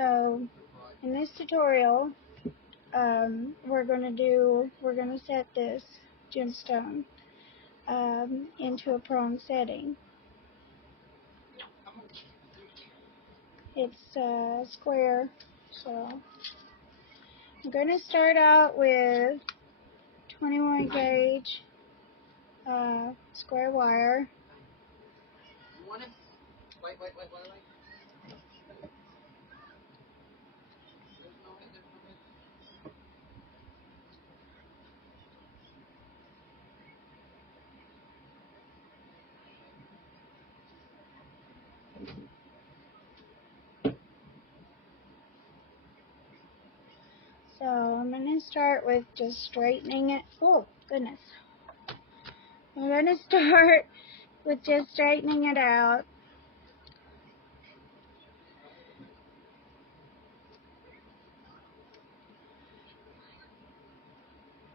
So in this tutorial, we're going to set this gemstone into a prong setting. It's square, so I'm going to start out with 21 gauge square wire. So I'm going to start with just straightening it. Oh, goodness. I'm going to start with just straightening it out.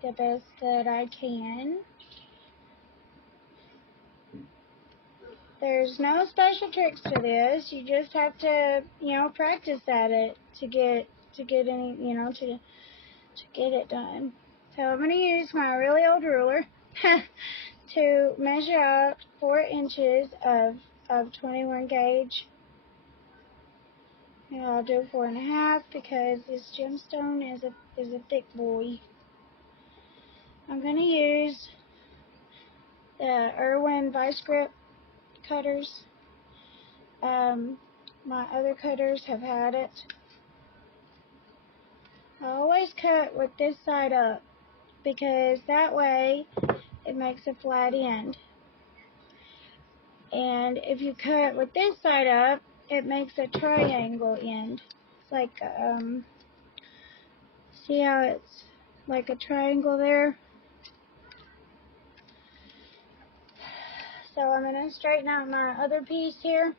The best that I can. There's no special tricks to this. You just have to, practice at it to get any, to get it done. So I'm going to use my really old ruler to measure out 4 inches of 21 gauge. And I'll do 4.5 because this gemstone is a thick boy. I'm going to use the Irwin vice grip cutters. My other cutters have had it. I always cut with this side up because that way it makes a flat end. And if you cut with this side up, it makes a triangle end. It's like, see how it's like a triangle there? So I'm going to straighten out my other piece here.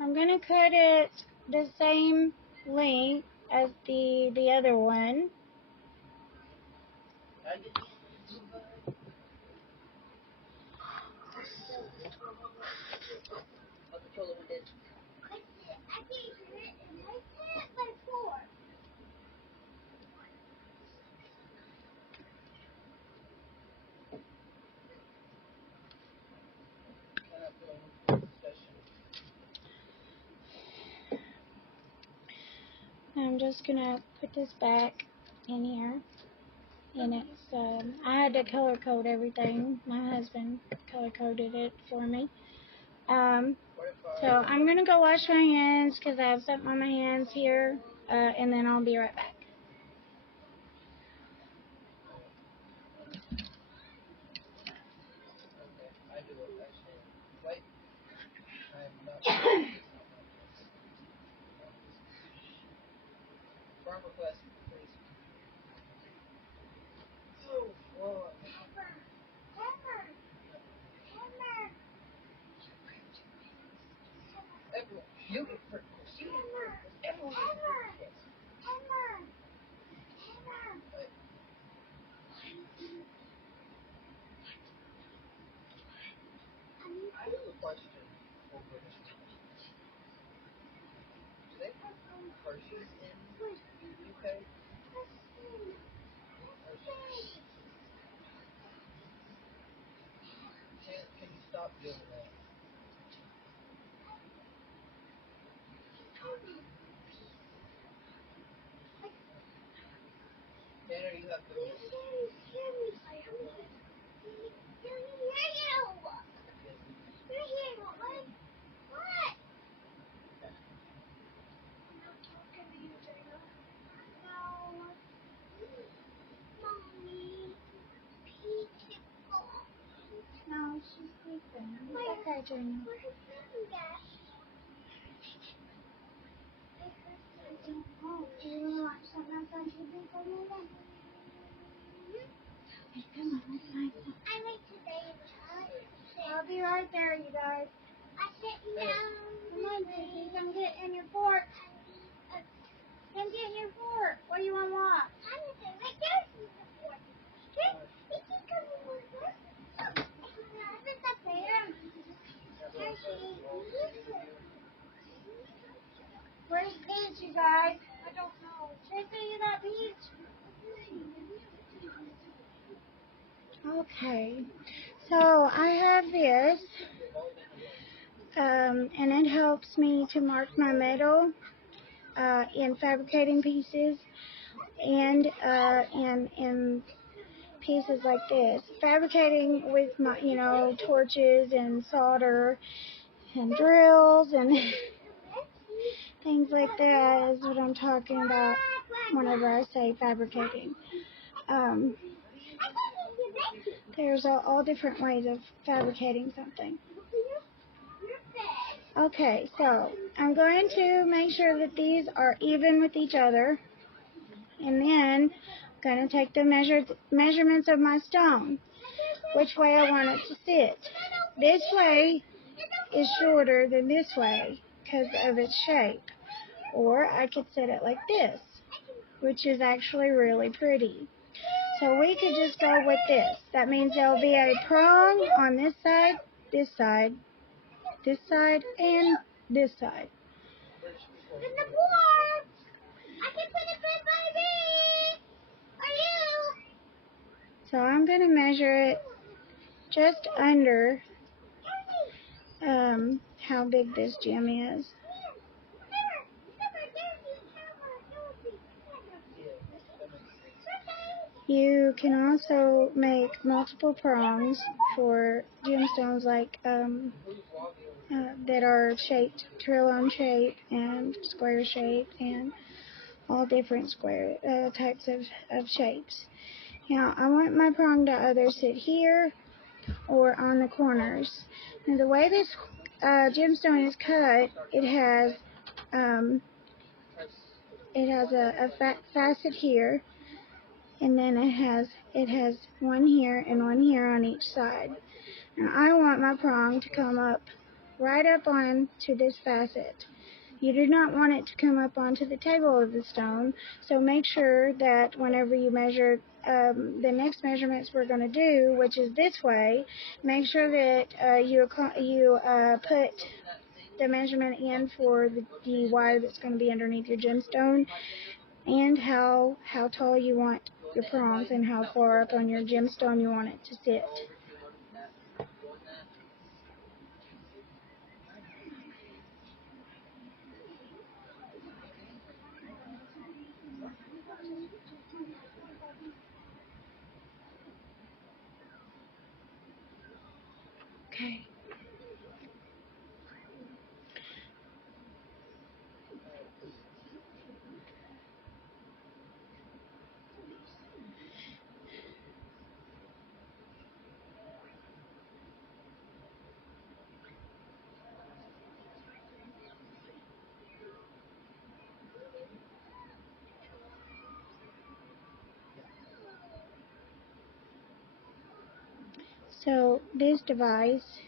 I'm going to cut it the same length as the other one. I'm just going to put this back in here. And it's, I had to color code everything. My husband color coded it for me. So I'm going to go wash my hands because I have something on my hands here. And then I'll be right back. No, she's sleeping. It's okay, Junior. Oh, do you want to watch something else on TV for me then? Okay, come on, let's find something. I like to bathe. right there, you guys. Come on, Susie, come get in your fork. Come get in your fork. What do you want to watch? Where's Peach, you guys? I don't know. Tracy, you got Peach? Okay, so I have this, and it helps me to mark my metal in fabricating pieces and in pieces like this. Fabricating with my, torches and solder and drills and things like that is what I'm talking about whenever I say fabricating. There's all different ways of fabricating something. Okay, so I'm going to make sure that these are even with each other, and then I'm going to take the measurements of my stone, which way I want it to sit. This way is shorter than this way because of its shape, or I could set it like this, which is actually really pretty. So we could just go with this. That means there'll be a prong on this side, this side, this side, and this side. So I'm going to measure it just under how big this gem is. You can also make multiple prongs for gemstones like that are shaped, triloan shape and square shape and all different square types of shapes. Now I want my prong to either sit here or on the corners. Now the way this gemstone is cut, it has a facet here, and then it has one here and one here on each side. And I want my prong to come up right up onto this facet. You do not want it to come up onto the table of the stone, so make sure that whenever you measure the next measurements we're going to do, which is this way, make sure that you put the measurement in for the wire that's going to be underneath your gemstone, and how tall you want your prongs and how far up on your gemstone you want it to sit. Okay. So this device,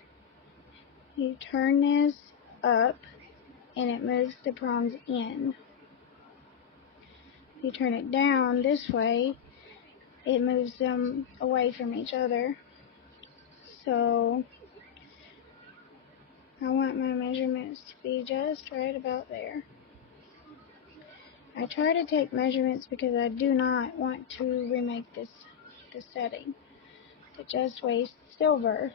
you turn this up and it moves the prongs in. If you turn it down this way, it moves them away from each other. So I want my measurements to be just right about there. I try to take measurements because I do not want to remake this setting to just waste silver.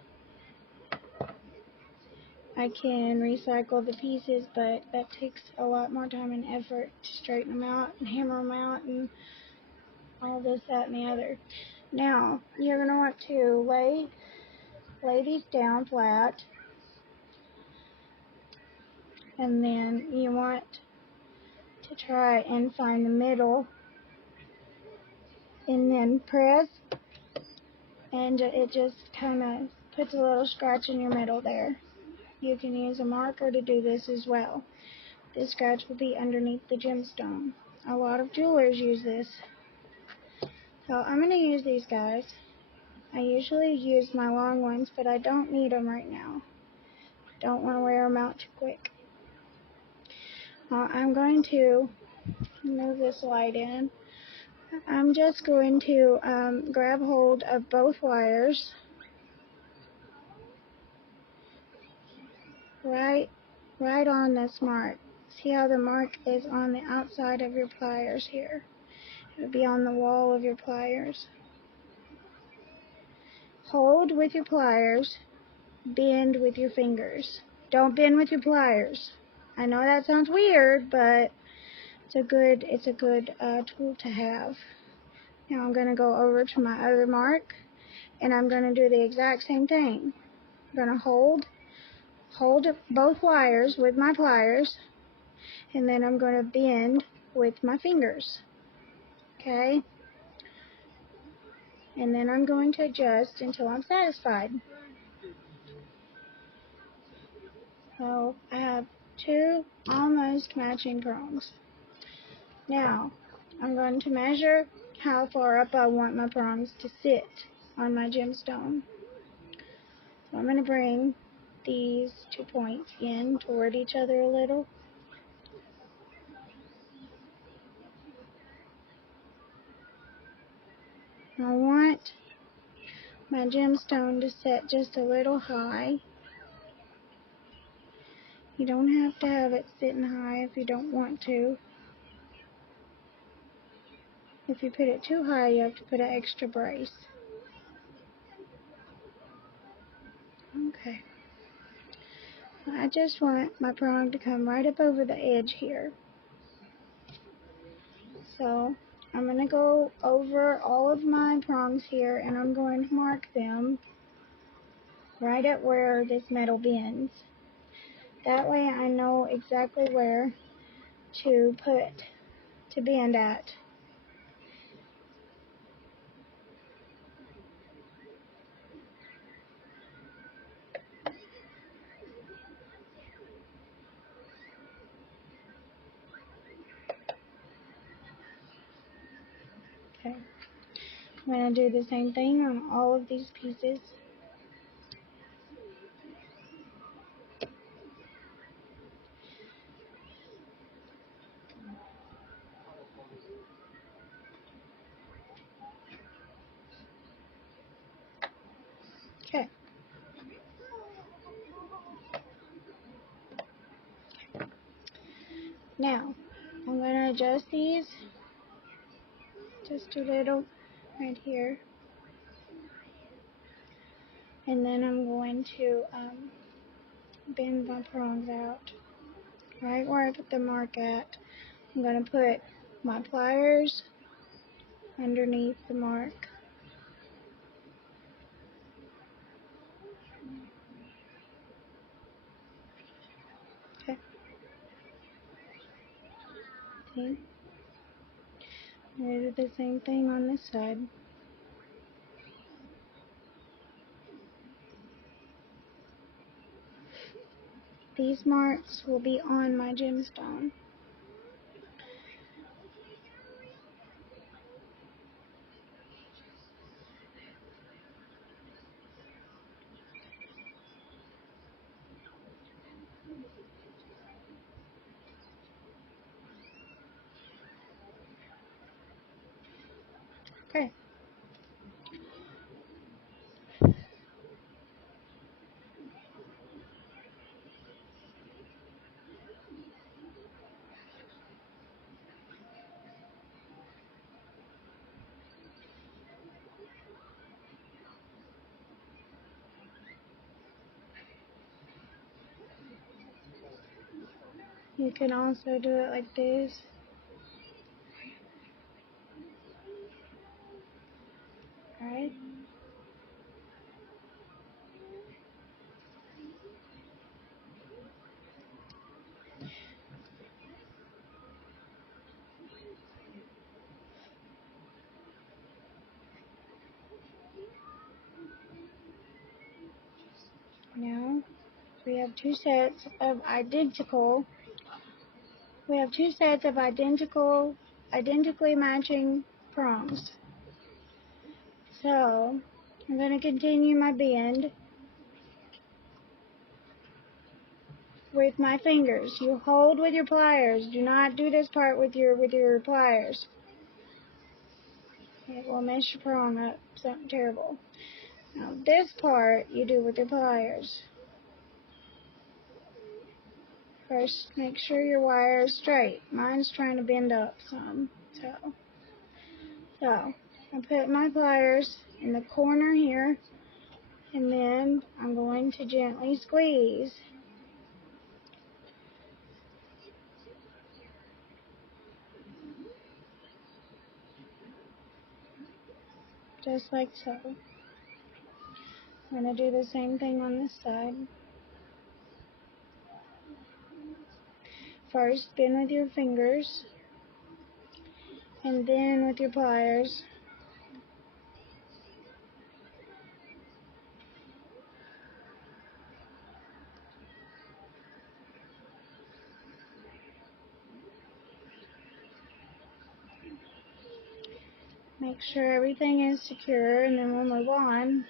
I can recycle the pieces, but that takes a lot more time and effort to straighten them out and hammer them out and all this, that, and the other. Now, you're going to want to lay these down flat, and then you want to try and find the middle, and then press, and it just kind of puts a little scratch in your middle there. You can use a marker to do this as well. This scratch will be underneath the gemstone. A lot of jewelers use this. So I'm going to use these guys. I usually use my long ones, but I don't need them right now. Don't want to wear them out too quick. I'm going to move this light in. I'm just going to grab hold of both wires right on this mark. See how the mark is on the outside of your pliers here? It would be on the wall of your pliers. Hold with your pliers, bend with your fingers. Don't bend with your pliers. I know that sounds weird, but it's a good tool to have. Now I'm going to go over to my other mark, and I'm going to do the exact same thing. I'm going to hold both wires with my pliers, and then I'm going to bend with my fingers. Okay? And then I'm going to adjust until I'm satisfied. So I have two almost matching prongs. Now I'm going to measure how far up I want my prongs to sit on my gemstone. So I'm going to bring these 2 points in toward each other a little. I want my gemstone to set just a little high. You don't have to have it sitting high if you don't want to. If you put it too high, you have to put an extra brace. Okay. I just want my prong to come right up over the edge here. So I'm going to go over all of my prongs here, and I'm going to mark them right at where this metal bends. That way I know exactly where to bend at. Okay. I'm going to do the same thing on all of these pieces. Okay. Now, I'm going to adjust these just a little right here. And then I'm going to bend my prongs out. Right where I put the mark at, I'm going to put my pliers underneath the mark. Okay. See? I'm going to do the same thing on this side. These marks will be on my gemstone. Okay. You can also do it like this. Alright? Now, we have two sets of identically matching prongs. So, I'm going to continue my bend. with my fingers. You hold with your pliers. Do not do this part with your pliers. It will mess your prong up. Something terrible. Now this part you do with your pliers. First, make sure your wire is straight. Mine's trying to bend up some. So I put my pliers in the corner here, and then I'm going to gently squeeze. Just like so. I'm going to do the same thing on this side. First, bend with your fingers, and then with your pliers. Make sure everything is secure, and then we'll move on.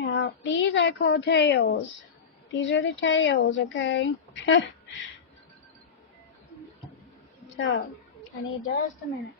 Now, these I call tails. These are the tails, okay? So, I need just a minute.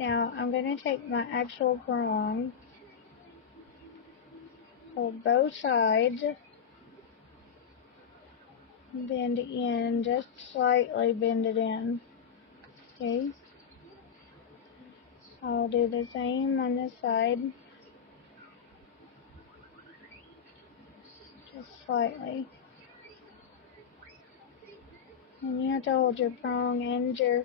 Now, I'm going to take my actual prong, hold both sides, bend in, just slightly bend it in. Okay? I'll do the same on this side, just slightly. And you have to hold your prong and your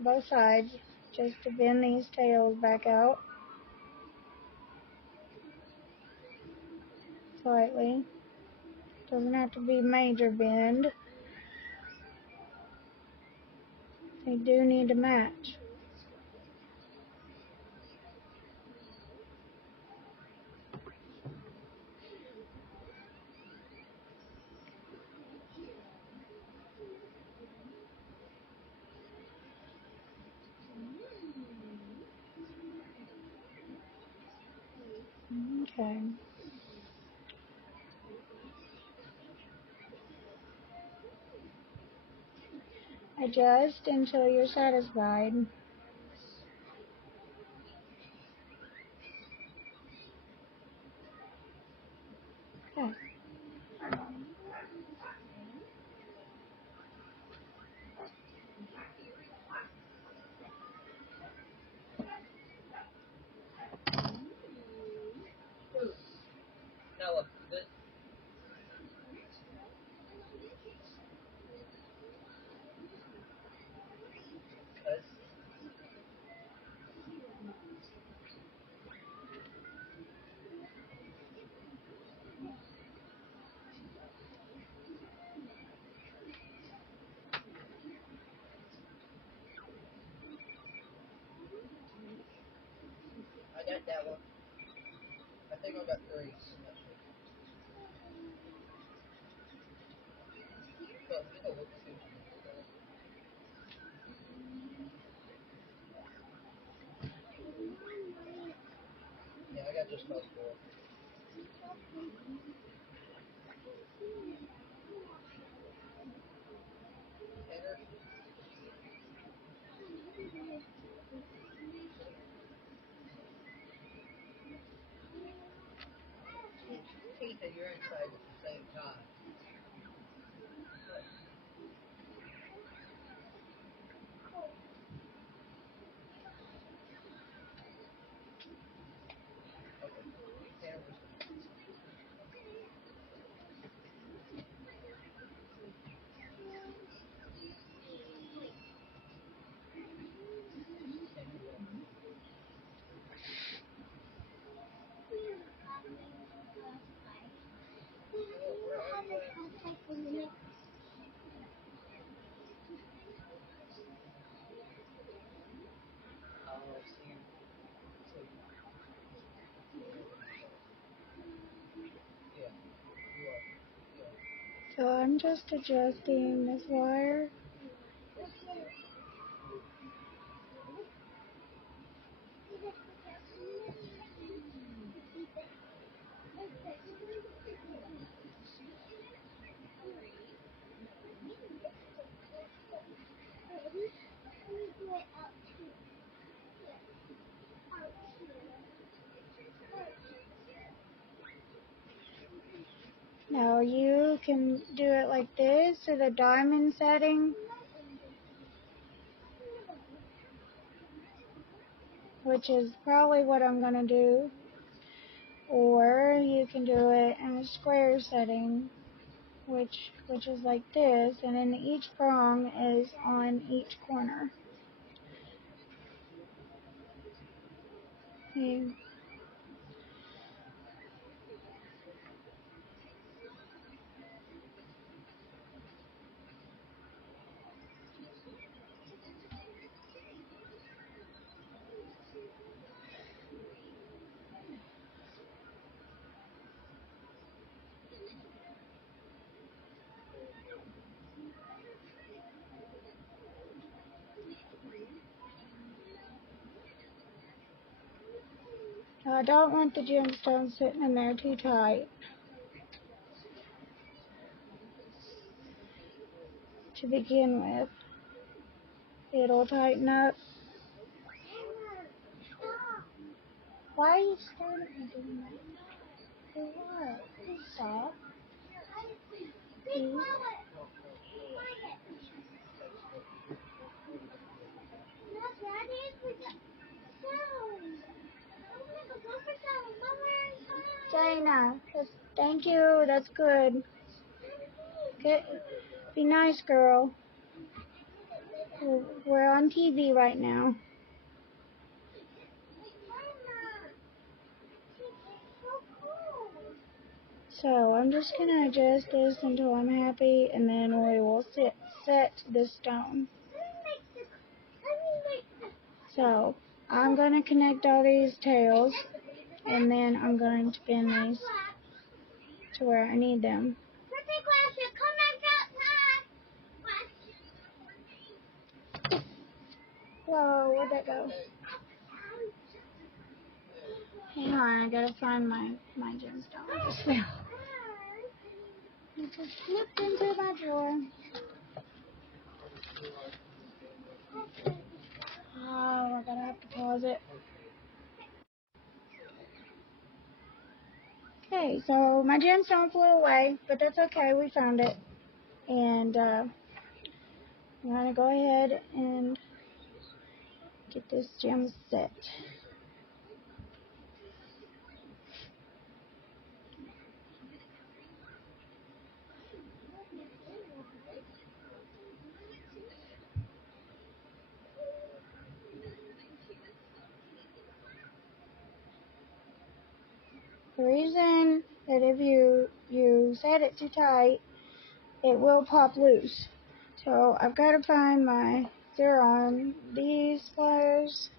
both sides just to bend these tails back out slightly. Doesn't have to be major bend. They do need to match. Okay. Adjust until you're satisfied. Okay. got that one. I think I got 3. Yeah, I got just about 4. Teeth in your inside at the same time. So I'm just adjusting this wire. Now you can do it like this, to the diamond setting, which is probably what I'm going to do. Or you can do it in a square setting, which is like this, and then each prong is on each corner. See? I don't want the gemstones sitting in there too tight to begin with. It'll tighten up. Why are you staring at me doing that? For what? Please stop. Please. Dana, thank you. That's good. Be nice, girl. We're on TV right now. So I'm just going to adjust this until I'm happy, and then we will set the stone. So I'm going to connect all these tails, and then I'm going to pin these to where I need them. Whoa, where'd that go? Hang on, I gotta find my gemstone. It just slipped into my drawer. Oh, we're gonna have to pause it. Okay, so my gemstone flew away, but that's okay, we found it. And I'm gonna go ahead and get this gem set. The reason that if you set it too tight, it will pop loose. So I've got to find my, they're on these pliers.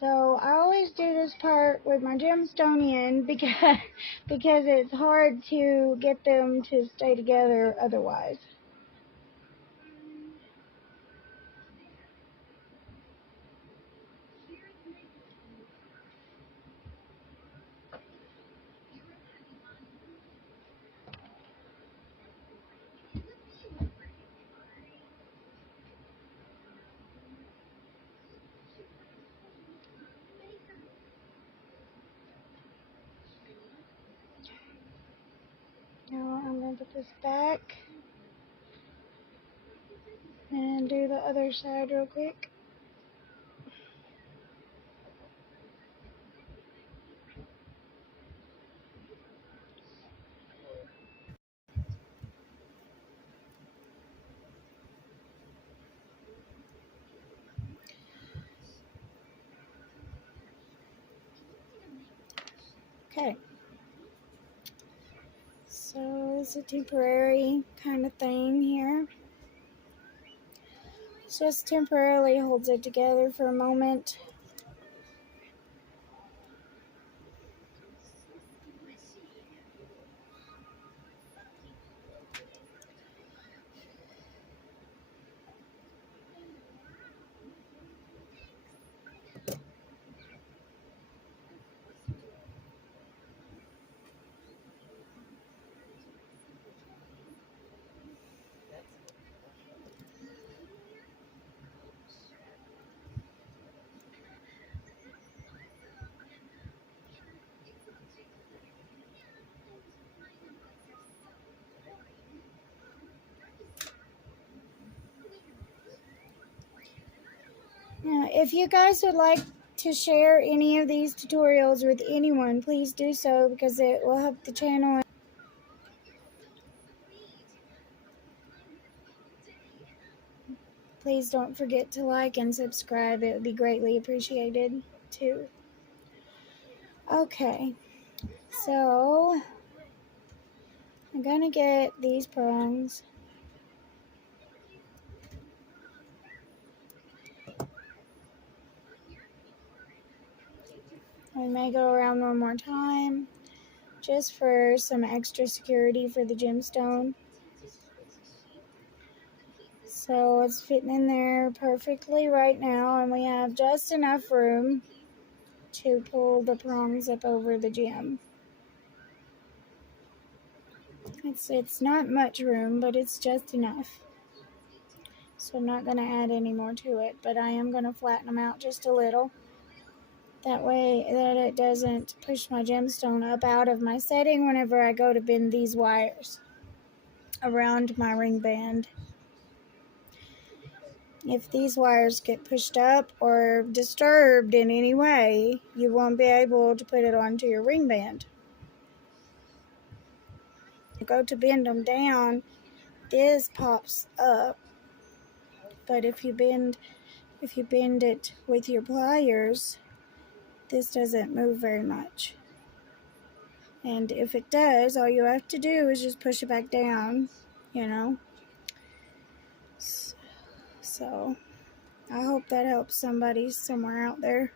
So I always do this part with my gemstone in because it's hard to get them to stay together otherwise. Now I'm going to put this back and do the other side real quick. Okay. So it's a temporary kind of thing here. It just temporarily holds it together for a moment. Now, if you guys would like to share any of these tutorials with anyone, please do so because it will help the channel. Please don't forget to like and subscribe. It would be greatly appreciated too. Okay, so I'm gonna get these prongs. I may go around one more time just for some extra security for the gemstone. So it's fitting in there perfectly right now, and we have just enough room to pull the prongs up over the gem. It's not much room, but it's just enough. So I'm not going to add any more to it, but I am going to flatten them out just a little. That way that it doesn't push my gemstone up out of my setting whenever I go to bend these wires around my ring band. If these wires get pushed up or disturbed in any way, you won't be able to put it onto your ring band. Go to bend them down, this pops up, but if you bend it with your pliers, this doesn't move very much. And if it does, all you have to do is just push it back down, you know. So I hope that helps somebody somewhere out there.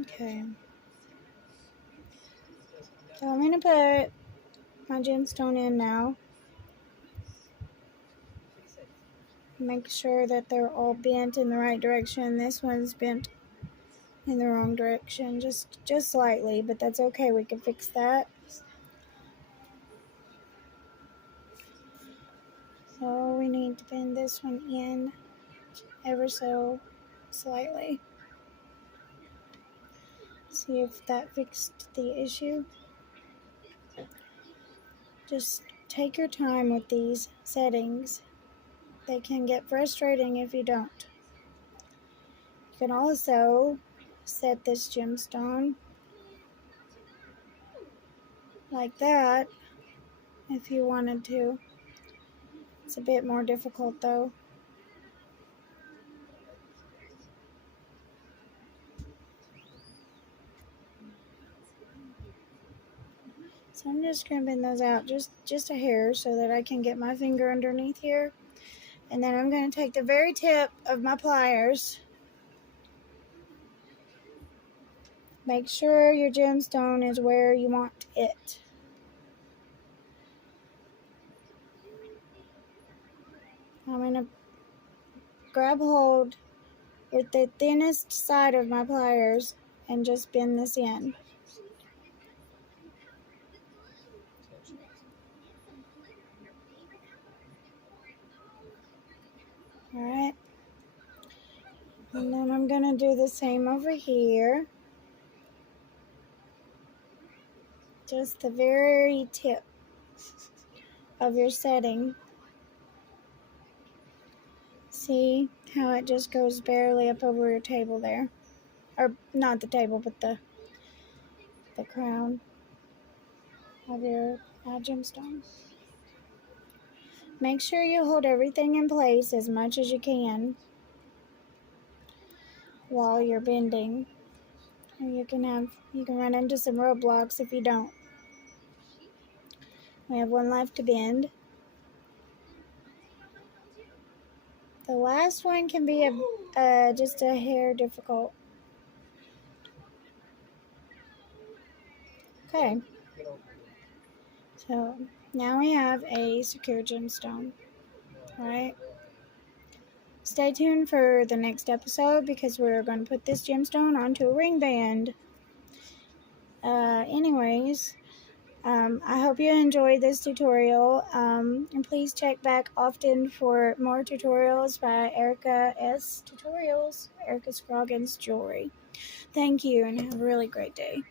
Okay. So I'm going to put my gemstone in now. Make sure that they're all bent in the right direction. This one's bent in the wrong direction, just slightly, but that's okay. We can fix that. So we need to bend this one in ever so slightly. See if that fixed the issue. Just take your time with these settings. They can get frustrating if you don't. You can also set this gemstone like that if you wanted to. It's a bit more difficult though. So I'm just going to bend those out just a hair so that I can get my finger underneath here. And then I'm going to take the very tip of my pliers. Make sure your gemstone is where you want it. I'm going to grab hold with the thinnest side of my pliers and just bend this in. Alright. And then I'm going to do the same over here. Just the very tip of your setting. See how it just goes barely up over your table there? Or not the table, but the crown of your gemstone. Make sure you hold everything in place as much as you can while you're bending. Or you can run into some roadblocks if you don't. We have one left to bend. The last one can be just a hair difficult. Okay. So now we have a secure gemstone. Alright. Stay tuned for the next episode because we're going to put this gemstone onto a ring band. Anyways, I hope you enjoyed this tutorial. And please check back often for more tutorials by Erika S. Tutorials, Erika Scroggins Jewelry. Thank you and have a really great day.